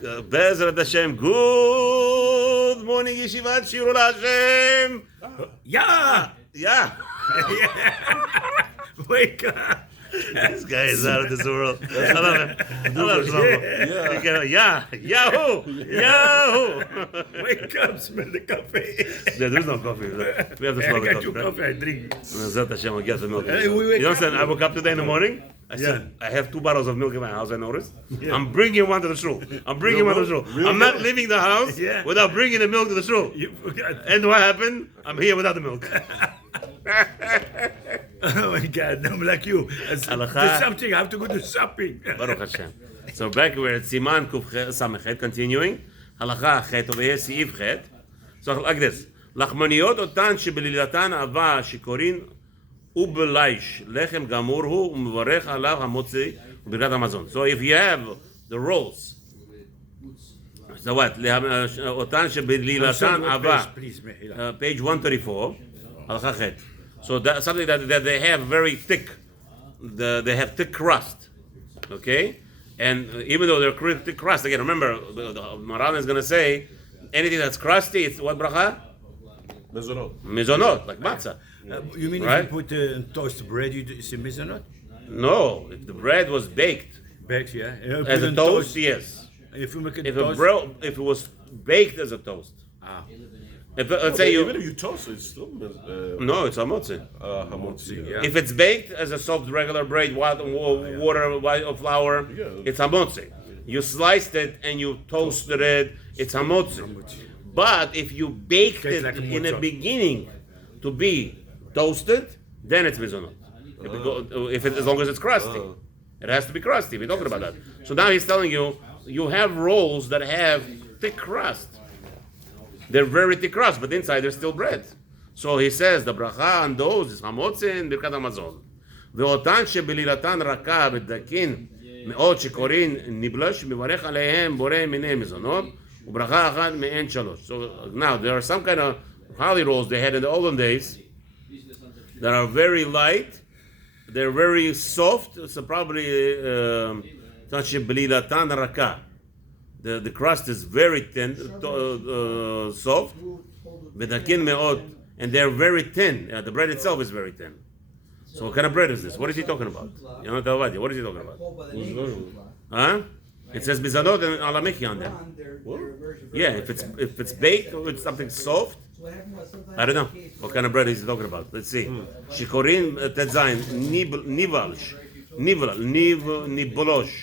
Bezrat Hashem. Good morning, Yeshivat Shirul Hashem. Yeah. Wake up. This guy is out of this world. I love him. Yahoo! Wake up, smell the coffee. There is no coffee. We have to smell I the got coffee. you coffee, I drink. Bezrat Hashem, I'll get the milk. Hey, we You wake know up. what I woke up today in the morning. I said, I have 2 bottles of milk in my house, I noticed. I'm bringing one to the shul. I'm not leaving the house without bringing the milk to the shul. You forgot. And what happened? I'm here without the milk. Oh my God, I'm like you. There's something, I have to go to shopping. Baruch Hashem. So back we're at Siman Kuf Samechet, continuing. Halacha Chet over here, Siif Chet. So like this. לחמניות אותן שבלילתן אהבה שיכורין ובלייש לחם גמור הוא ומברך עליו המוציא וברכת המזון. So if you have the rolls, so what? אותן שבלילתן אהבה, page 134, הלכה ח'. So that's something that they have very thick, they have thick crust, okay? And even though they're thick crust, again, remember, the Maran is going to say, anything that's crusty, it's what bracha? Mezonot, like matzah. You mean right? if you put toast bread, you say mezonot? No, if the bread was baked Baked, yeah. as a toast, yes. If you make it If toast, it was baked as a toast. Let's say even if you toast it, it's still no, it's hamotzi. hamotzi. yeah. If it's baked as a soft regular bread, water, white or flour, it's hamotzi. You sliced it and you toasted it, it's hamotzi. But if you baked it like in the beginning to be toasted, then it's mizonot. As long as it's crusty, it has to be crusty. We're talking about that. So now he's telling you, you have rolls that have thick crust. They're very thick crust, but inside there's still bread. So he says the bracha on those is hamotzi and birkat hamazon. ואותן שבלילתן רכה בדקין מאוד שקוראים נבלש מברך עליהם בורא מיני מזונות וברכה אחת מעין שלוש. So now there are some kind of holly rolls they had in the olden days that are very light, they're very soft, so probably שבלילתן רכה. The crust is very thin, soft, בדקין מאוד, and they're very thin. The bread itself is very thin. So what kind of bread is this? What is he talking about? What is he talking about? Huh? It says mizanot and alameki on there. Yeah, if it's baked or it's something soft, I don't know. What kind of bread is he talking about? Let's see. Shikorin tetzayin nibolosh.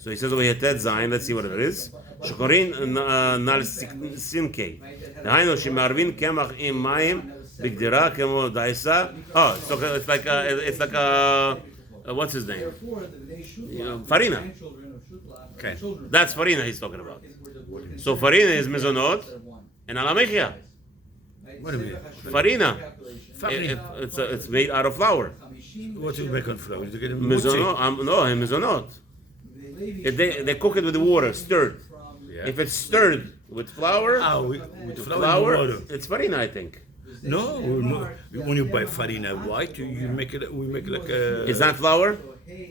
So he says over here tetzayin. Let's see what it is. Shikorin nal sinkei. Dahainu shemarvin kemach im mayim. Bigdira kemo daisa. Oh, it's like what's his name? Farina. Okay. That's farina he's talking about. So farina is mezonot and alamechia. What do you mean? Farina. It's made out of flour. What do you make on flour? You get Mezonot. No, mezonot. They cook it with the water, stirred. Yeah. If it's stirred with flour, with the flour, and water. it's farina, I think. No, when you buy farina white, we make it like a... Is that flour?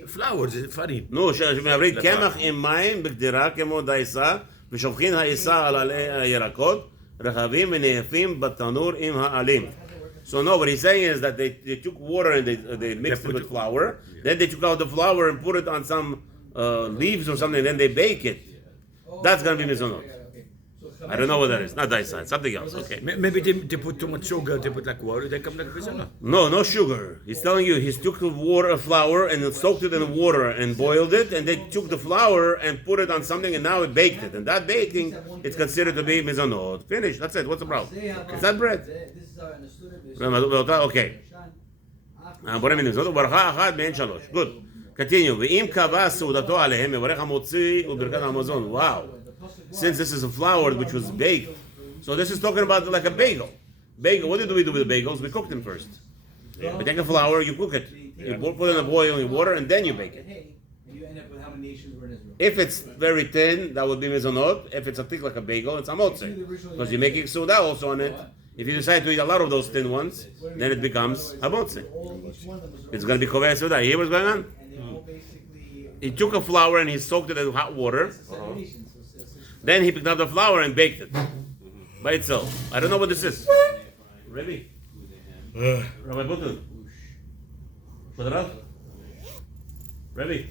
Flour, it's farina. נו, שמעברית קמח עם מים בגדירה כמו דייסה ושופכין העיסה על עלי הירקות רחבים ונאפים בתנור עם העלים. So no, what he's saying is that they took water and they mixed it with flour, then they took out the flour and put it on some leaves or something, then they bake it. That's going to be mizonot. I don't know what that is. Not daisa, it's something else. Okay. Maybe they put too much sugar, they put like water, they come like mizonot. No sugar. He's telling you he took the flour and soaked it in water and boiled it, and they took the flour and put it on something and now it baked it. And that baking, it's considered to be mizonot. Finished. That's it. What's the problem? It's not bread. Okay. Good. Continue. ואם קבע סעודתו עליהם מברך המוציא וברכת המזון. Wow. Since this is a flour which was baked, so this is talking about like a bagel. Bagel. What do we do with the bagels? We cook them first. We take a flour, you cook it, you put it in boiling water, and then you bake it. If it's very thin, that would be mezonot. If it's a thick like a bagel, it's hamotzi, because you're making suda also on it. If you decide to eat a lot of those thin ones, then it becomes hamotzi. It's going to be kovei suda. You hear what's going on? He took a flour and he soaked it in hot water. Then he picked up the flour and baked it by itself. I don't know what this is. Ready? Rabbi Button. Put it up. Ready?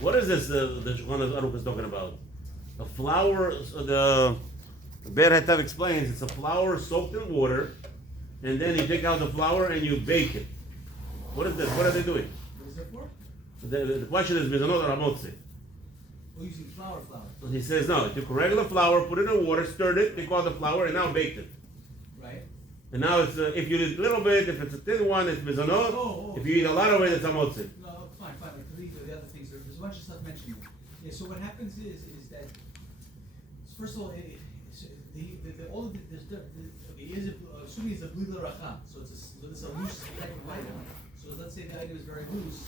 What is this the Shulchan Aruch is talking about? The flour, the Ber Hetav explains it's a flour soaked in water, and then you take out the flour and you bake it. What is this? What are they doing? What is it for? The question is mizonot or hamotzi. We're using flour. So he says no. You took regular flour, put it in water, stirred it, take out the flour, and now baked it. Right? And now it's if you eat a little bit, if it's a thin one, it's mizonot. If you eat a lot of it, it's hamotzi. No, fine. Like these are the other things. There's a bunch of stuff mentioned here. Yeah, so what happens is that, first of all, all of assuming it's a blila racha, so it's a loose type of item. So let's say the item is very loose,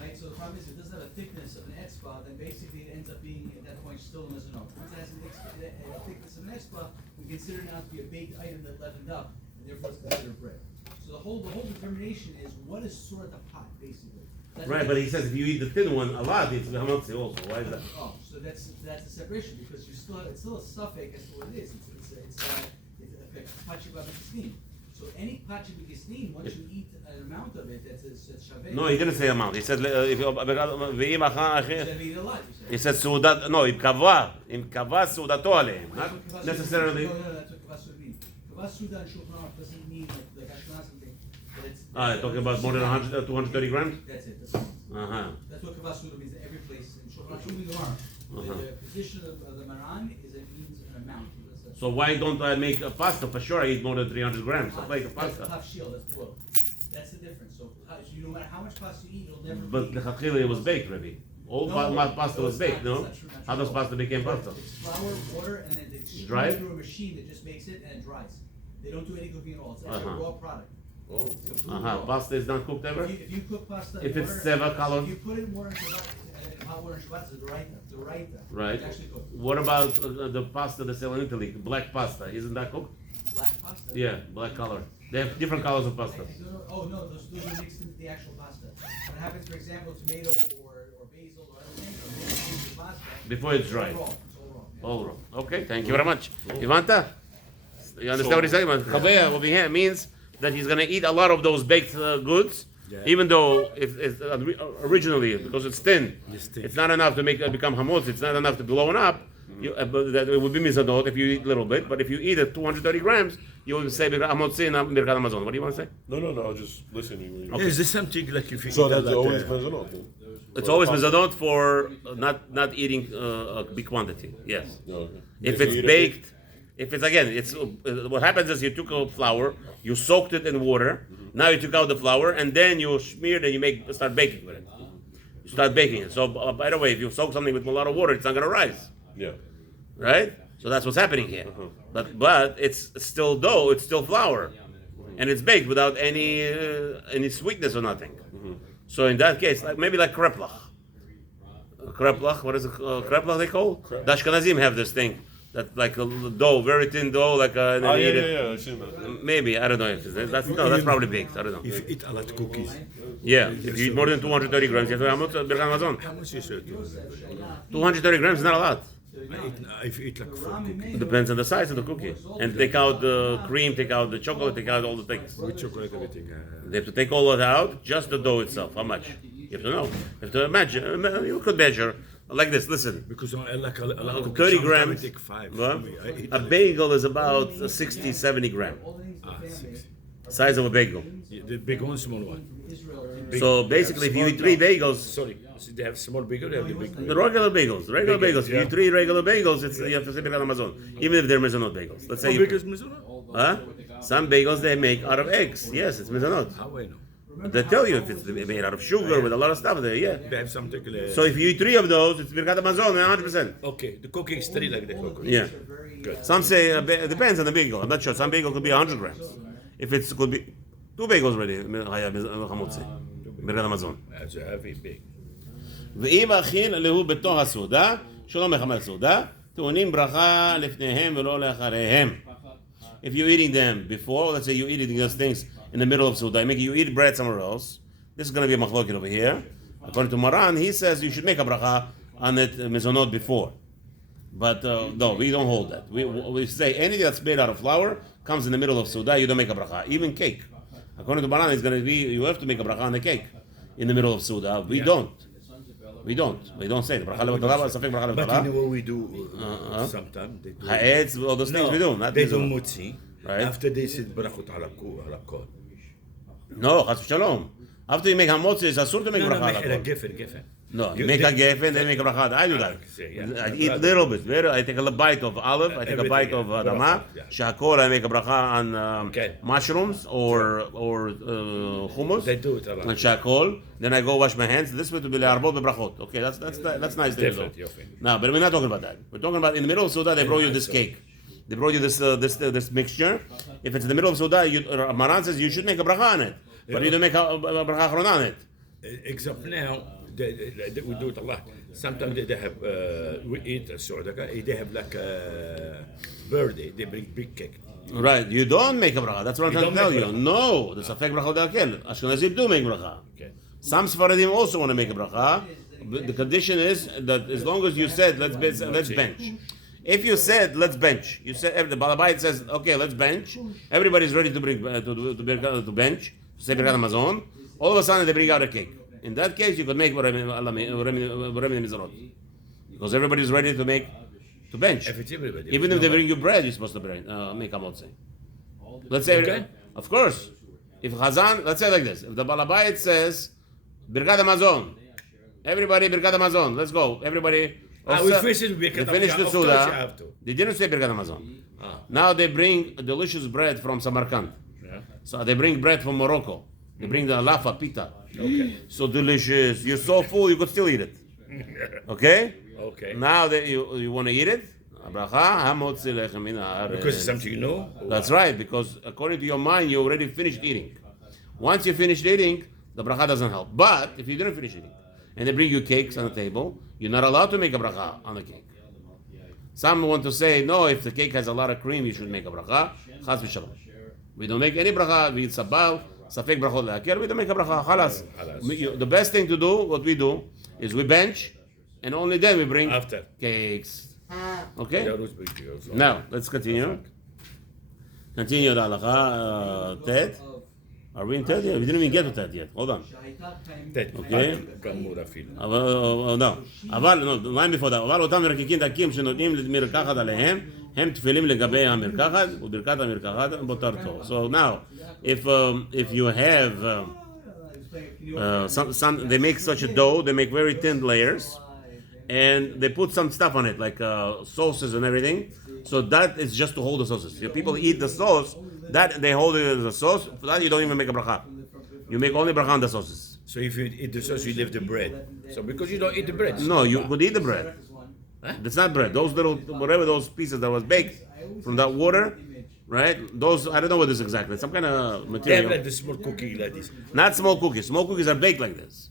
right? So the problem is if it doesn't have a thickness of an etzba, then basically it ends up being at that point still a mizonot. Once it has a thickness of an etzba, we consider it now to be a baked item that leavened up, and therefore it's considered bread. So the whole determination is what is sort of the pot, basically. That's Right, but he says if you eat the thin one a lot, it's hamotzi also. Why is that? Oh, so that's a separation because it's still a suffix as to what it is. It's a pachik steam. So any pachik steam, once you eat an amount of it, that's shaveh. No, he didn't say amount. He said if you Eat a lot, you said. he said סעודת, no, אם קבע סעודתו עליהם, not necessarily. No, that's what kavah suda means. Kavah suda and Shulchan Aruch doesn't mean like Ashkenazim thing. But it's Talking about more than 100, 230 grams? That's it. That's what it means. Uh-huh. That's what kavah suda means in every place in Shulchan Aruch. The position of the Maran is it means an amount. So why don't I make a pasta? For sure I eat more than 300 grams. I make a That's pasta. half shield, that's boiled. That's the difference. So no matter how much pasta you eat, you'll never But be... the chatchila it was baked, Rabbi. All pasta was baked, no? How does pasta become pasta? It's flour, water, and then it's Dried? through a machine that just makes it and it dries. They don't do any cooking at all. It's actually a raw product. Oh. Pasta is not cooked ever? If you cook pasta If in it's water, seva color? if you put it in water and hot water and Shabbat, it's a doraita. Right. It's actually cooked. What about the pasta they sell in Italy? Black pasta. Isn't that cooked? Black pasta? Yeah, black color. They have different colors of pasta. Oh no, those are mixed into the actual pasta. What happens, for example, tomato or basil or other things are mixed into the pasta. Before it's dried. It's all raw. Yeah. All raw. Okay, thank you very much. Ivanta? You understand what he's saying? Chaveya over here means that he's going to eat a lot of those baked goods, even though it's originally, because it's thin, it's not enough to make it become hamotz, it's not enough to blow it up. But that it would be mizadot if you eat a little bit, but if you eat it 230 grams, you will say hamotzi and birkat Hamazon. What do you want to say? No, I was just listening. Okay. Is this something like if you So eat that's a lot, always mezonot then? It's always mizadot for not eating a big quantity. Yes. No, okay. If So it's you eat baked, if it's again, it's what happens is you took a flour, you soaked it in water. Now you took out the flour and then you smeared and you start baking with it. You start baking it. So by the way, if you soak something with a lot of water, it's not going to rise, Yeah. right? So that's what's happening here. But it's still dough, it's still flour, and it's baked without any sweetness or nothing. So in that case, maybe like kreplach. Kreplach, what is it? Kreplach they call? The Ashkenazim have this thing. That like a dough, very thin dough, like and then eat it. Yeah, I've seen that. Maybe I don't know if it's, that's probably baked. I don't know. if you eat a lot of cookies, Yeah, if you eat more than 230 grams, you have to have birkat Hamazon. how much is it? 230 grams is not a lot. If you eat like 4 cookies, It depends on the size of the cookie. And take out the cream, take out the chocolate, take out all the things. with chocolate, everything. They have to take all of that out, just the dough itself. How much? You have to know. You have to imagine. You could measure like this. Listen. Because I like a lot of 30 cookies. Sometimes grams. I take 5. Well, I eat a bagel is about 60, 70 grams. Size of a bagel. the big one, small one. So basically, if you eat 3 bagels, Sorry, so they have small bagel, they have the big. the regular bagels, If you eat 3 regular bagels, you have to say birkat Hamazon, even if they're mezonot bagels. Let's say How you, big is mezonot? huh? Some bagels they make out of eggs. Yes, it's mezonot. How I know? They tell you if it's made out of sugar with a lot of stuff there. Yeah. They have something. So if you eat 3 of those, it's birkat Hamazon, 100%. Okay, the cooking is 3 like the cooking. Yeah. Some say it depends on the bagel. I'm not sure. Some bagel could be 100 grams. If it's could be 2 bagels already, hamotzi, birkat Hamazon. That's a heavy big. ואם אכיל להו בתוך הסעודה, שלא מחמת סעודה, טעונים ברכה לפניהם ולא לאחריהם. If you're eating them before, let's say you're eating those things in the middle of Suda, you eat bread somewhere else, this is going to be a machloket over here. According to Maran, he says you should make a bracha on it mezonot before. But no, we don't hold that. We say anything that's made out of flour comes in the middle of Suda, you don't make a bracha. Even cake. According to Baran, it's going to be, you have to make a bracha on the cake in the middle of Suda. We don't. We don't say the bracha levatala, safek bracha But you know levatala. what we do sometimes? They do. Ha'etz, all those things we do. Not They these do ones. mutzi. Right. After they said brachot ala kol. No, chas v'shalom. After you make hamotzi, it's asur to make No, bracha no, on a the geffen. No, you make a geffen, then make a bracha. I do that. Yeah. I eat a little bit. I take a bite of olive. I take a bite of adama. Yeah. Shakol, I make a bracha on Okay. mushrooms or hummus. They do it a lot. And shakol. Then I go wash my hands. This way to be le'arbot bebrachot. Okay, that's nice. Thing to do. Different, okay. No, but we're not talking about that. We're talking about in the middle of Suda, they brought you this cake. They brought you this mixture. If it's in the middle of Suda, Maran says you should make a bracha on it, but you don't make a bracha achron on it. Except now, we do it a lot. Sometimes they have, we eat a sordaka, they have like a birthday, they bring big cake. Right, you don't make a bracha. That's what I'm You trying to don't tell make you. bracha. No, the safek bracha d'akil. Ashkenazim do make bracha. Okay. Some Sfaradim also want to make a bracha. But the condition is that as long as you said let's bench. If you said let's bench, you said the Balabayit says okay let's bench. Everybody's ready to bring to bench. Say Birkat Hamazon. All of a sudden they bring out a cake. In that case, you could make mizarot because everybody's ready to bench. If it's everybody. Even if they bring you bread, you're supposed to make a motzei. Let's say, Okay. of course, if Chazan, let's say like this: if the Balabayit says Birkat Hamazon, everybody Birkat Hamazon, let's go, everybody. We finished Birkat They finished the Hamazon. Of course you Suda. have to. They didn't say Birkat Hamazon. Now they bring delicious bread from Samarkand. Yeah. So they bring bread from Morocco. They bring the lafa pita. Okay. So delicious. You're so full you could still eat it. Okay? Okay. Now that you want to eat it, because Because it's something you know. that's right, because according to your mind, you already finished eating. Once you finished eating, the bracha doesn't help. But if you didn't finish eating, and they bring you cakes on the table, you're not allowed to make a bracha on the cake. Some want to say, no, if the cake has a lot of cream, you should make a bracha. Chas v'shalom. We don't make any bracha. We eat sabal, safek brachot le'akir. We don't make a bracha. Chalas. The best thing to do, what we do, is we bench, and only then we bring After. cakes. Okay? Yeah, roast beef also. Now, let's continue. Continue the halacha, Tet. Are we in Tet yet? We didn't even get to Tet yet. Hold on. Okay. גמור אפילו. לא, אבל, the line before that, אבל אותם מרקקים דקים שנותנים למרקחת עליהם, הם תפילים לגבי המרקחת, וברכת המרקחת בותרתו. So now, if you have, they make such a dough, they make very thin layers, and they put some stuff on it, like sauces and everything, so that is just to hold the sauces. If people eat the sauce, that they hold it as a sauce, for that you don't even make a bracha. You make only bracha on the sauces. So if you eat the sauce, you leave the bread. So because you don't eat the bread. No, you could eat the bread. It's not bread. Those little, whatever those pieces that was baked from that water, right? Those, I don't know what this is exactly. Some kind of They have material. like the small cookie like this. Not small cookies. Small cookies are baked like this.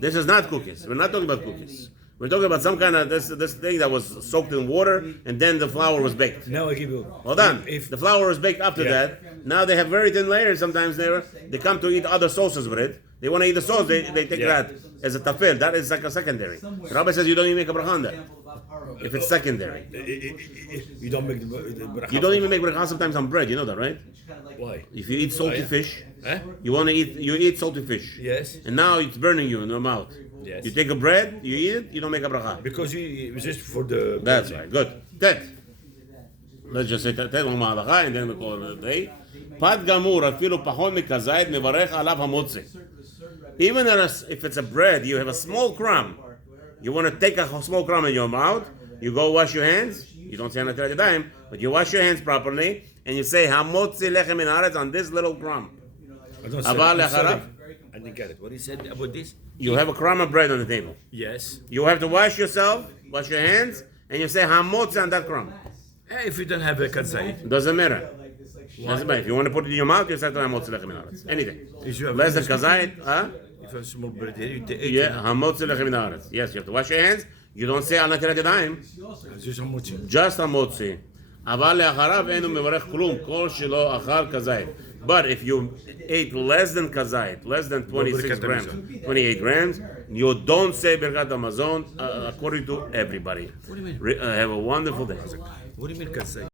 This is not cookies. We're not talking about cookies. We're talking about some kind of this thing that was soaked in water and then the flour was baked. Now I give you. Hold on. If The flour was baked after Yeah. that. Now they have very thin layers. Sometimes they come to eat other sauces with it. They want to eat the sauce. They take Yeah. that as a tafel. That is like a secondary. The rabbi says you don't even make a bracha on that if it's secondary. you don't make the bracha. You don't even make bracha sometimes on bread. You know that, right? Why? If you eat salty yeah. fish, Huh? you eat salty fish. Yes. And now it's burning you in your mouth. Yes. You take a bread, you eat it, you don't make a bracha. Because you it's just for the. That's right. Good. Tet. Let's just say tet one halacha and then we call it a day. Pad gamur afilu pachon mikazayit mevarech alav hamotzi. Even if it's a bread, you have a small crumb. You want to take a small crumb in your mouth. You go wash your hands. You don't say Natalat Yadayim, but you wash your hands properly and you say hamotzi lechem min haaretz on this little crumb. I don't say. Aval I'm sorry. lecharav. I didn't get it. What he said about this? You have a crumb of bread on the table. Yes. You have to wash yourself, wash your hands, and you say hamotzi on that crumb. If you don't have a kazait, Doesn't matter. Doesn't matter. If you want to put it in your mouth, you say to hamotzi lechem min haaretz. Anything. if you have Less than kazayit, huh? if you have small bread here, you take Yeah, hamotzi lechem min haaretz. Yes, you have to wash your hands. You don't say al natilat yadayim. just how much. Just hamotzi. אבל לאחריו אין הוא מברך כלום, כל שלא אכל כזית. But if you ate less than kazait, less than 26 grams, 28 grams, You don't say Birkat Hamazon according to everybody. What do you mean? Have a wonderful day. What do you mean can say?